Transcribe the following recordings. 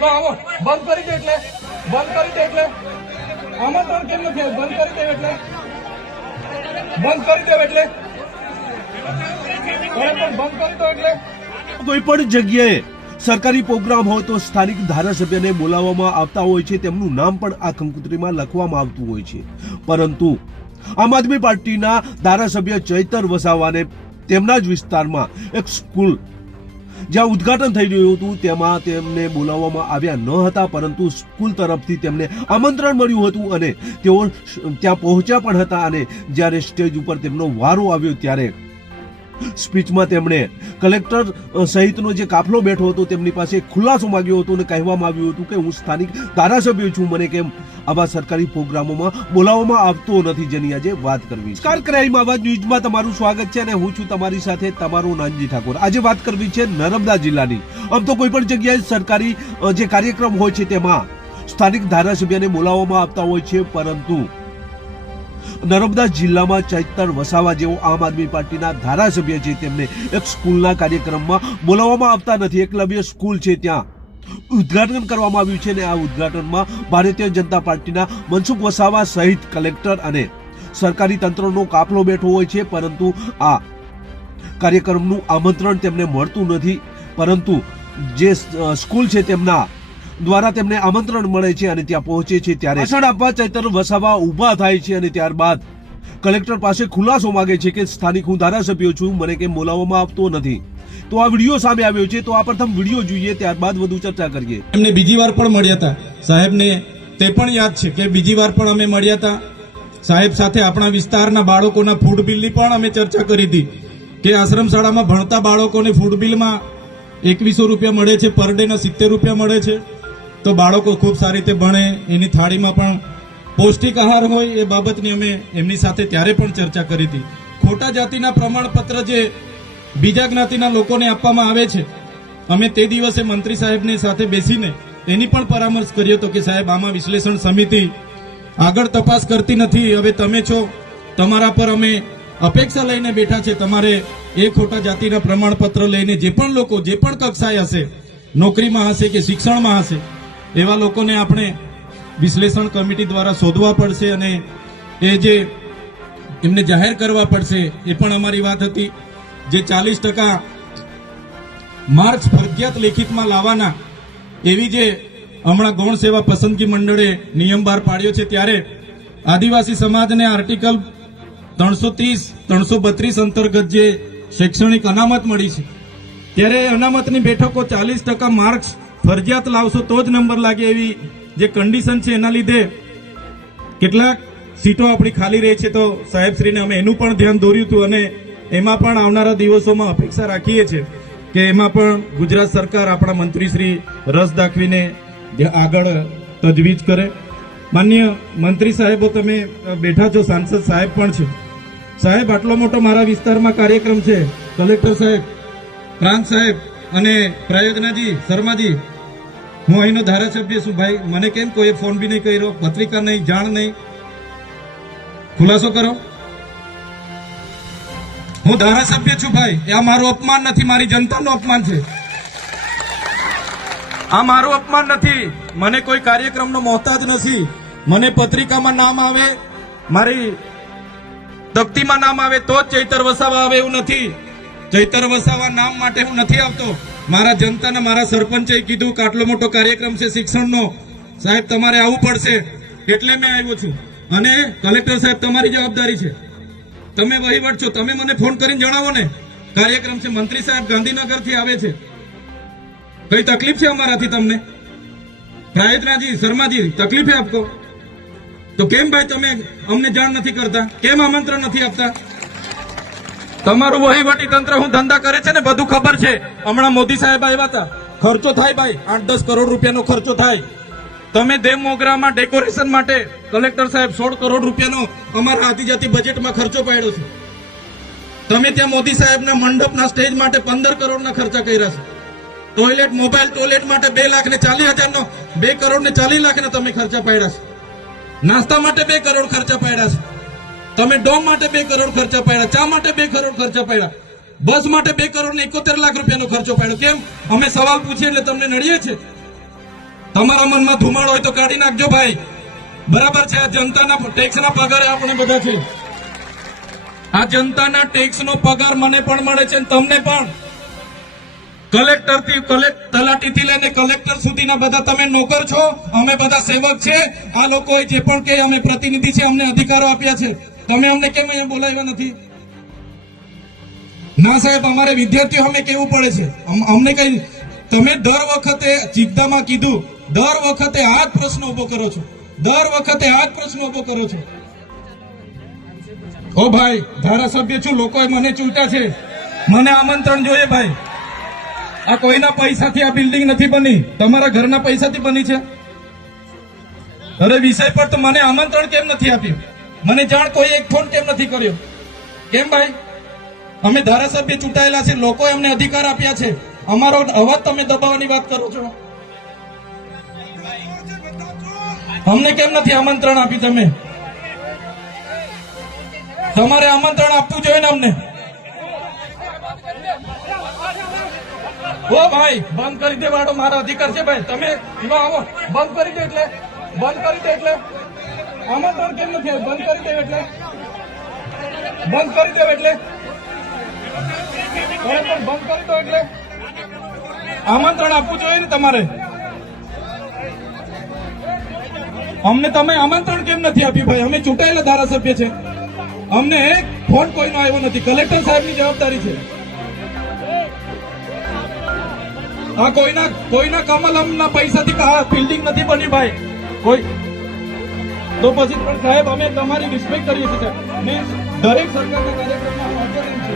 લો આવો બંધ કરી દે એટલે આમંત્રણ કેમ નથી બંધ કરી દે એટલે બંધ કરી દો એટલે કોઈ પણ જગ્યાએ સરકારી પ્રોગ્રામ હોય તો સ્થાનિક ધારાસભ્યને બોલાવવામાં આવતા હોય છે, તેમનું નામ પણ આ કંકોત્રીમાં લખવામાં આવતું હોય છે. પરંતુ આમ આદમી પાર્ટીના ધારાસભ્ય ચૈતર વસાવાને તેમના જ વિસ્તારમાં એક સ્કૂલ જ્યાં ઉદ્ઘાટન થઈ રહ્યું હતું તેમાં તેમને બોલાવવામાં આવ્યા ન હતા, પરંતુ સ્કૂલ તરફથી તેમને આમંત્રણ મળ્યું હતું અને તેઓ ત્યાં પહોંચ્યા પણ હતા. અને જ્યારે સ્ટેજ ઉપર તેમનો વારો આવ્યો ત્યારે સ્પીચમાં તેમણે કલેક્ટર સહિતનો જે કાફલો બેઠો હતો તેમની પાસે ખુલાસો માંગ્યો હતો અને કહેવામાં આવ્યું હતું કે હું સ્થાનિક ધારાસભ્ય છું, મને કેમ આવા સરકારી પ્રોગ્રામોમાં બોલાવવામાં આવતો નથી, જેની આજે વાત કરવી. નમસ્કાર, ક્રાઇમ આવાજ ન્યૂઝમાં તમારું સ્વાગત છે અને હું છું તમારી સાથે તમારો નાનજી ઠાકોર. આજે વાત કરવી છે નર્મદા જિલ્લાની. આમ તો કોઈ પણ જગ્યાએ સરકારી જે કાર્યક્રમ હોય છે તેમાં સ્થાનિક ધારાસભ્યને બોલાવવામાં આવતા હોય છે, પરંતુ નર્મદા જિલ્લામાં ચૈતર વસાવા જેવો આમ આદમી પાર્ટીના ધારાસભ્ય છે તેમને એક સ્કૂલના કાર્યક્રમમાં બોલાવવામાં આવતા નથી. એકલવ્ય સ્કૂલ છે ત્યાં ઉદ્ઘાટન કરવામાં આવ્યું છે અને આ ઉદ્ઘાટનમાં ભારતીય જનતા પાર્ટીના મનસુખ વસાવા સહિત કલેક્ટર અને સરકારી તંત્રનો કાફલો બેઠો હોય છે, પરંતુ આ કાર્યક્રમનું આમંત્રણ તેમને મળતું નથી. પરંતુ જે સ્કૂલ છે તેમના દ્વારા તેમને આમંત્રણ મળે છે અને ત્યાં પહોંચે છે ત્યારે ભાષણ આપવા ચૈતર વસાવા ઉભા થાય છે અને ત્યારબાદ કલેક્ટર પાસે ખુલાસો માંગે છે કે સ્થાનિક હું ધારાસભ્ય છું, મને કેમ બોલાવવામાં આવતો નથી. તો આ વિડીયો સામે આવ્યો છે, તો આ પ્રથમ વિડીયો જોઈએ, ત્યારબાદ વધુ ચર્ચા કરીએ. એમને બીજી વાર પણ મળ્યા હતા સાહેબને, તે પણ યાદ છે કે બીજી વાર પણ અમે મળ્યા હતા સાહેબ સાથે. આપણા વિસ્તારના બાળકોના ફૂડ બિલની પણ અમે ચર્ચા કરી હતી કે આશ્રમ શાળામાં ભણતા બાળકોને ફૂડ બિલમાં 2100 રૂપિયા મળે છે, પર ડેના 70 રૂપિયા મળે છે. તો બાળકો ખૂબ સારી રીતે ભણે, એની થાળીમાં પણ પૌષ્ટિક આહાર હોય, એ બાબતની અમે એમની સાથે ત્યારે પણ ચર્ચા કરી હતી. ખોટા જાતિના પ્રમાણપત્ર જે બીજા જ્ઞાતિના લોકોને આપવામાં આવે છે, અમે તે દિવસે મંત્રી સાહેબને સાથે બેસીને એની પણ પરામર્શ કર્યો હતો કે સાહેબ આમાં વિશ્લેષણ સમિતિ આગળ તપાસ કરતી નથી. હવે તમે છો, તમારા પર અમે અપેક્ષા લઈને બેઠા છે, તમારે એ ખોટા જાતિના પ્રમાણપત્ર લઈને જે પણ લોકો જે પણ કક્ષાએ હશે, નોકરીમાં હશે કે શિક્ષણમાં હશે, એવા લોકોને આપણે વિશ્લેષણ કમિટી દ્વારા શોધવા પડશે અને એ જે એમને જાહેર કરવા પડશે. એ પણ અમારી વાત હતી. જે 40% માર્ક્સ ફરજિયાત લેખિતમાં લાવવાના એવી જે હમણાં ગૌણ સેવા પસંદગી મંડળે નિયમ બહાર પાડ્યો છે, ત્યારે આદિવાસી સમાજને આર્ટિકલ 330-332 અંતર્ગત જે શૈક્ષણિક અનામત મળી છે, ત્યારે અનામતની બેઠકો 40% માર્ક્સ ફરજિયાત લાવશો તો જ નંબર લાગે એવી જે કન્ડિશન છે, એના લીધે કેટલાક સીટો આપણી ખાલી રહી છે. તો સાહેબશ્રીને અમે એનું પણ ધ્યાન દોર્યું હતું અને એમાં પણ આવનારા દિવસોમાં અપેક્ષા રાખીએ છીએ કે એમાં પણ ગુજરાત સરકાર આપણા મંત્રીશ્રી રસ દાખવીને આગળ તજવીજ કરે. માન્ય મંત્રી સાહેબો, તમે બેઠા છો, સાંસદ સાહેબ પણ છે. સાહેબ, આટલો મોટો મારા વિસ્તારમાં કાર્યક્રમ છે, કલેક્ટર સાહેબ, પ્રાંત સાહેબ અને પ્રયોજનાજી, શર્માજી, હું અહીંનો ધારાસભ્ય છું ભાઈ, મને કેમ કોઈ ફોન બી નહીં કર્યો, પત્રિકા નહીં, જાણ નહીં, ખુલાસો કરો. હું ધારાસભ્ય છું ભાઈ, આ મારું અપમાન નથી, મારી જનતાનું અપમાન છે. આ મારું અપમાન નથી. મને કોઈ કાર્યક્રમનો મોહતાજ નથી. મને પત્રિકામાં નામ આવે, મારી તકતીમાં નામ આવે તો જ ચૈતર વસાવા આવે એવું નથી. ચૈતર વસાવા નામ માટે હું નથી આવતો. મારા જનતાને મારા સરપંચે કીધું કે આટલો મોટો કાર્યક્રમ છે શિક્ષણનો, સાહેબ તમારે આવવું પડશે, એટલે મેં આવ્યો છું. અને કલેક્ટર સાહેબ, તમારી જવાબદારી છે, તમે વહીવટ છો, તમે મને ફોન કરીને જણાવો ને કાર્યક્રમ છે. મંત્રી સાહેબ ગાંધીનગરથી આવે છે, કઈ તકલીફ છે અમારાથી તમને? પ્રાયોજનાજી, શર્માજી, તકલીફ है आपको? તો કેમ ભાઈ તમે અમને જાણ નથી કરતા? કેમ આમંત્રણ નથી આપતા? તમારું વહીવટી તંત્ર હું ધંધા કરે છે ને બધું ખબર છે. હમણાં મોદી સાહેબ આવ્યા હતા, ખર્ચો થાય ભાઈ, 8-10 કરોડ રૂપિયાનો ખર્ચો થાય. તમે દેવ મોગરામાં ડેકોરેશન માટે કલેક્ટર સાહેબ 16 કરોડ રૂપિયાનો અમારા આદિજાતિ બજેટમાં ખર્ચો પાડ્યો છે. તમે ત્યાં મોદી સાહેબના મંડપના સ્ટેજ માટે 15 કરોડના ખર્ચા કર્યા છે. ટોયલેટ, મોબાઈલ ટોયલેટ માટે 2,40,000 નો 2 કરોડ ને 40 લાખના તમે ખર્ચા પાડ્યા છે. નાસ્તા માટે 2 કરોડ ખર્ચા પાડ્યા છે. તમે ડોમ માટે 2 કરોડ ખર્ચા પાડ્યા, ચા માટે 2 કરોડ ખર્ચા પાડ્યા, બસ માટે 2 કરોડ ને 71 લાખ રૂપિયાનો ખર્ચો પાડ્યો. કેમ? અમે સવાલ પૂછીએ એટલે તમને નડીએ છે. તમારા મનમાં ધુમાડો હોય તો કાઢી નાખજો ભાઈ. બરાબર છે, આ જનતાના ટેક્સના પગારે આપણે બધા છે. આ જનતાના ટેક્સનો પગાર મને પણ મળે છે અને તમને પણ. તલાટીથી લઈને કલેક્ટર સુધીના બધા તમે નોકર છો, અમે બધા સેવક છે. આ લોકોએ જે પણ કે અમે પ્રતિનિધિ છે, અમને અધિકારો આપ્યા છે. તમે અમને કેમ અહીંયા બોલાવ્યા નથી? ના સાહેબ, અમારે વિદ્યાર્થીઓ અમે કેવું પડે છે. અમને કઈ તમે દર વખતે ચિંતામાં કીધું, દર વખતે આ જ પ્રશ્ન ઉભો કરો છો, દર વખતે આ જ પ્રશ્ન ઉભો કરો છો. ઓ ભાઈ, ધારાસભ્ય છું, લોકોએ મને ચૂંટ્યા છે, મને આમંત્રણ જોઈએ ભાઈ. આ કોઈના પૈસાથી આ બિલ્ડિંગ નથી બની, તમારા ઘરના પૈસાથી બની છે. અરે વિષય પર તો મને આમંત્રણ કેમ નથી આપ્યું? મને જાણ કોઈ એક ફોન કેમ નથી કર્યો? કેમ ભાઈ? અમે ધારાસભ્ય ચૂંટાયેલા છે, લોકોએ અમને અધિકાર આપ્યા છે, અમારો અવાજ તમે દબાવવાની વાત કરો છો. અમને કેમ નથી આમંત્રણ આપી? તમે તમારે આમંત્રણ આપવું જોઈએ ને અમને. ઓ ભાઈ, બંધ કરી દેવાડો, મારો અધિકાર છે ભાઈ. તમે એમાં આવો, બંધ કરી દે એટલે આમંત્રણ કેમ નથી આવ્યું? બંધ કરી દેવ એટલે બંધ કરી દો એટલે આમંત્રણ આપવું જોઈએ ને તમારે. અમને તમે આમંત્રણ કેમ નથી આપ્યું ભાઈ? અમે ચૂંટાયેલા ધારાસભ્ય છે, અમને એક ફોન કોઈનો આવ્યો નથી. કલેક્ટર સાહેબની જવાબદારી છે. આ કોઈના કમલમના પૈસાથી આ બિલ્ડિંગ નથી બની ભાઈ. કોઈ તો પછી પણ સાહેબ, અમે તમારી રિસ્પેક્ટ કરીએ છીએ સાહેબ. દરેક સરકારના કાર્યક્રમમાં હાજર છે.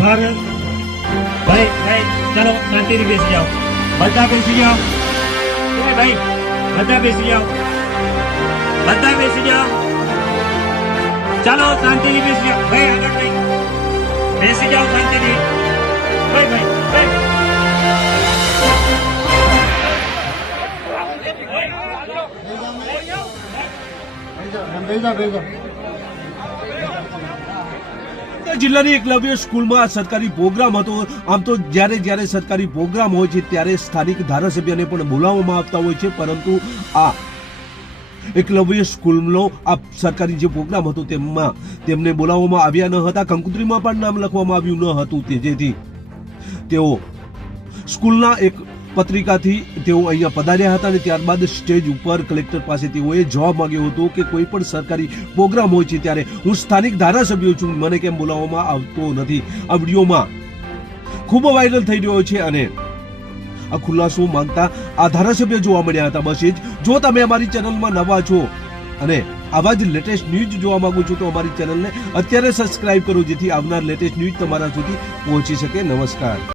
भारत भाई भाई चलो शांति से बेसी जाओ, બધા બેસી જાઓ. ભાઈ બધા બેસી જાઓ, બધા બેસી જાઓ. ચાલો શાંતિથી બેસી જાઓ ભાઈ, આગળ ભાઈ બેસી જાઓ શાંતિથી. ભાઈ ભાઈ ભાઈ જિલ્લાની એકલવ્ય સ્કૂલમાં આ સરકારી પ્રોગ્રામ હતો. આમ તો જ્યારે સરકારી પ્રોગ્રામ હોય છે ત્યારે સ્થાનિક ધારાસભ્યને પણ બોલાવવામાં આવતા હોય છે, પરંતુ આ એકલવ્ય સ્કૂલનો આ સરકારી જે પ્રોગ્રામ હતો તેમાં તેમને બોલાવવામાં આવ્યા ન હતા. કંકોત્રીમાં પણ નામ લખવામાં આવ્યું ન હતું, જેથી તેઓ સ્કૂલના એક પત્રિકાથી તેઓ અહીંયા પધાર્યા હતા અને ત્યારબાદ સ્ટેજ ઉપર કલેક્ટર પાસે તેઓએ જવાબ માંગ્યો હતો કે કોઈ પણ સરકારી પ્રોગ્રામ હોય છે ત્યારે હું સ્થાનિક ધારાસભ્ય છું, મને કેમ બોલાવવામાં આવતો નથી. આ વિડીયોમાં ખૂબ વાયરલ થઈ રહ્યો છે અને આ ખુલાસો માંગતા આ ધારાસભ્ય જોવા મળ્યા હતા. બસ એ જ. જો તમે અમારી ચેનલમાં નવા છો અને આવા જ લેટેસ્ટ ન્યૂઝ જોવા માંગો છો તો અમારી ચેનલને અત્યારે સબસ્ક્રાઇબ કરો, જેથી આવનાર લેટેસ્ટ ન્યૂઝ તમારા સુધી પહોંચી શકે. નમસ્કાર.